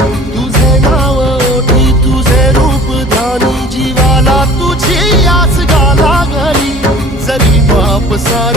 तुझे नाव ओठी तुझे रूप ध्यानी जीवाला तुझी आस गाला घरी जरी बाप सा